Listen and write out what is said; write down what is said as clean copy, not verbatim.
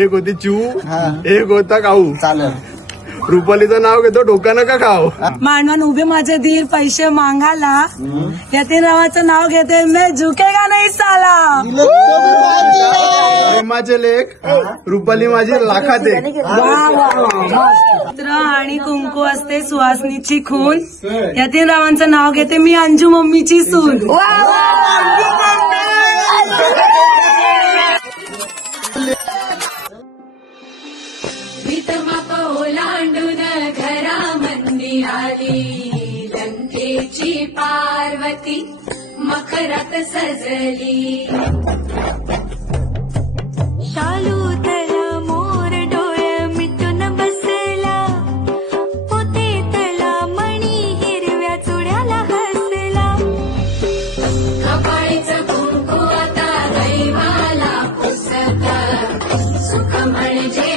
एक होती चिऊ एक होता काऊ. चालेल. रुपालीचं नाव घेतो डोका नका खाऊ. मानवान उभे माझे धीर पैसे मागायला यातीन रावाचं नाव घेते मी झुकेगा नाही साला. प्रेमाचे लेख रुपाली माझी लाखात एक. चित्र आणि कुंकू असते सुहासनीची खून यातीन रावांचं नाव घेते मी अंजू मम्मीची सून. भीतमाप ओलांडून घरा मंदिराली लंकेची पार्वती मकरात सजली. शालूतला मोर डोळे मिटून बसला पोतेतला मणी हिरव्या चुड्याला हसला. कपाळीचं कुंकू आता दैवाला पुसत सुख म्हणजे